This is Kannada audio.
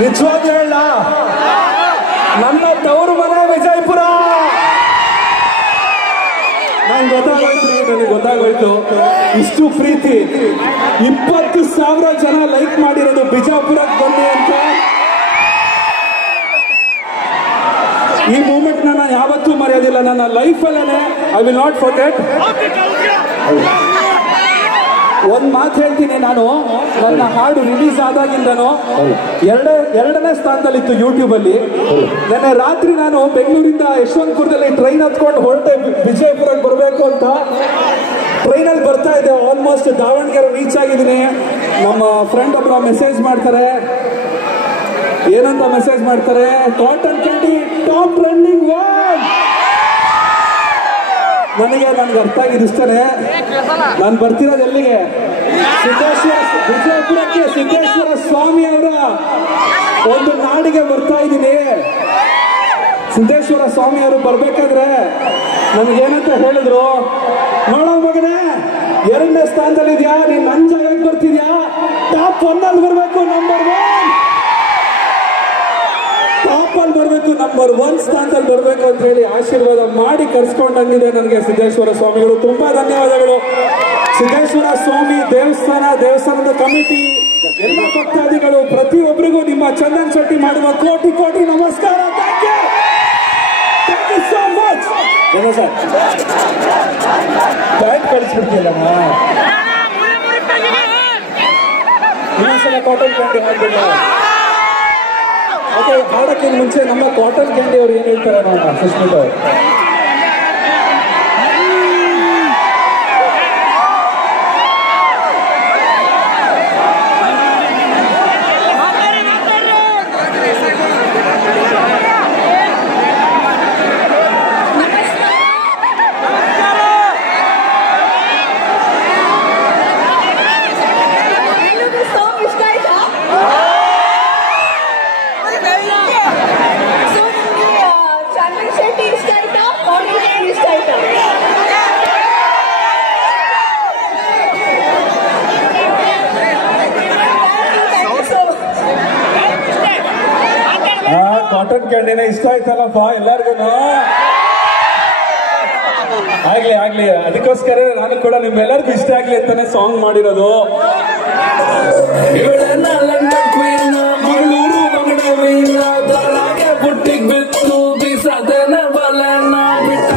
ನಿಜವಾಗ್ಲೂ ಹೇಳ, ನನ್ನ ತವರು ಮನೆ ವಿಜಯಪುರ. ನನಗೆ ಗೊತ್ತಾಗೋಯ್ತು ಇಷ್ಟು ಪ್ರೀತಿ 20,000 ಜನ ಲೈಕ್ ಮಾಡಿರೋದು ಬಿಜಾಪುರಕ್ಕೆ ಬನ್ನಿ ಅಂತ. ಈ ಮೂಮೆಂಟ್ ನಾನು ಯಾವತ್ತೂ ಮರೆಯೋದಿಲ್ಲ ನನ್ನ ಲೈಫಲ್ಲೇ. I will not forget. ಒಂದ್ ಮಾತು ಹೇಳ್ತೀನಿ, ನಾನು ನನ್ನ ಹಾಡು ರಿಲೀಸ್ ಆದಾಗಿಂದನೂ ಎರಡನೇ ಸ್ಥಾನದಲ್ಲಿತ್ತು ಯೂಟ್ಯೂಬ್ ಅಲ್ಲಿ. ನೆನ್ನೆ ರಾತ್ರಿ ನಾನು ಬೆಂಗಳೂರಿಂದ ಯಶವಂತಪುರದಲ್ಲಿ ಟ್ರೈನ್ ಹತ್ಕೊಂಡು ಹೊರಟೆ ವಿಜಯಪುರಕ್ಕೆ ಬರಬೇಕು ಅಂತ. ಟ್ರೈನಲ್ಲಿ ಬರ್ತಾ ಇದ್ದೆ, ಆಲ್ಮೋಸ್ಟ್ ದಾವಣಗೆರೆ ರೀಚ್ ಆಗಿದ್ದೀನಿ. ನಮ್ಮ ಫ್ರೆಂಡ್ ಒಬ್ಬರ ಮೆಸೇಜ್ ಮಾಡ್ತಾರೆ. ಏನಂತ ಮೆಸೇಜ್ ಮಾಡ್ತಾರೆ? Cotton candy top trending word. ನನಗೆ ಅರ್ಥ ಆಗಿದ್ದು ಇಷ್ಟನೇ. ನಾನು ಬರ್ತಿರೋದು ಎಲ್ಲಿಗೆ? ವಿಜಯಪುರಕ್ಕೆ ಸಿದ್ದೇಶ್ವರ ಸ್ವಾಮಿ ಅವರ ಒಂದು ನಾಡಿಗೆ ಬರ್ತಾ ಇದ್ದೀನಿ. ಸಿದ್ದೇಶ್ವರ ಸ್ವಾಮಿ ಅವರು ಬರ್ಬೇಕಾದ್ರೆ ನಮಗೇನಂತ ಹೇಳಿದ್ರು, ನೋಡೋ ಮಗನೇ 2ನೇ ಸ್ಥಾನದಲ್ಲಿದ್ಯಾ, ನೀನ್ ನನ್ನ ಜಾಗಕ್ಕೆ ಬರ್ತಿದ್ಯಾ, ಟಾಪ್ 1 ಅಲ್ಲಿ ಬರ್ಬೇಕು, ನಂಬರ್ 1 ಟಾಪ್ ಅಲ್ಲಿ ಬರ್ಬೇಕು, ನಂಬರ್ 1 ಸ್ಥಾನದಲ್ಲಿ ಬರ್ಬೇಕು ಅಂತ ಹೇಳಿ ಆಶೀರ್ವಾದ ಮಾಡಿ ಕರ್ಸ್ಕೊಂಡಂಗಿದೆ ನನಗೆ ಸಿದ್ದೇಶ್ವರ ಸ್ವಾಮಿಗಳು. ತುಂಬಾ ಧನ್ಯವಾದಗಳು. ಸಿದ್ದೇಶ್ವರ ಸ್ವಾಮಿ ದೇವಸ್ಥಾನದ ಕಮಿಟಿ, ಎಲ್ಲ ಭಕ್ತಾದಿಗಳು, ಪ್ರತಿಯೊಬ್ಬರಿಗೂ ನಿಮ್ಮ ಚಂದನ್ ಶೆಟ್ಟಿ ಮಾಡುವ ಕೋಟಿ ಕೋಟಿ ನಮಸ್ಕಾರ. Thank you so much. Sir bat ಕಳಿಸ್ಬಿಡ್ತೀಯಲ್ಲಮ್ಮ, ಇನ್ನೊಂದ್ಸಲ ಕಾಟನ್ ಕ್ಯಾಂಡಿ ಹಾಕ್ಬಿಡ. ಓಕೆ, ಹಾಡಕ್ಕಿಂತ ಮುಂಚೆ ನಮ್ಮ ಕಾಟನ್ ಕ್ಯಾಂಡಿ ಅವ್ರು ಏನ್ ಹೇಳ್ತಾರೆ ನೋಡೋಣ. ಸುಷ್ಮಿತಾ ಅವರು. ಕಾಟನ್ ಕ್ಯಾಂಡಿನ ಇಷ್ಟ ಆಯ್ತಲ್ಲಪ್ಪ ಎಲ್ಲರಿಗೂ. ಆಗ್ಲಿ, ಅದಕ್ಕೋಸ್ಕರ ನಾನು ಕೂಡ ನಿಮ್ಮೆಲ್ಲರಿಗೂ ಇಷ್ಟ ಆಗ್ಲಿ ಅಂತಾನೆ ಸಾಂಗ್ ಮಾಡಿರೋದು. ಬುಟ್ಟಿಗೆ ಬಿತ್ತು ಬಿಸದನ ಬಲನ ಬಿಟ್ಟ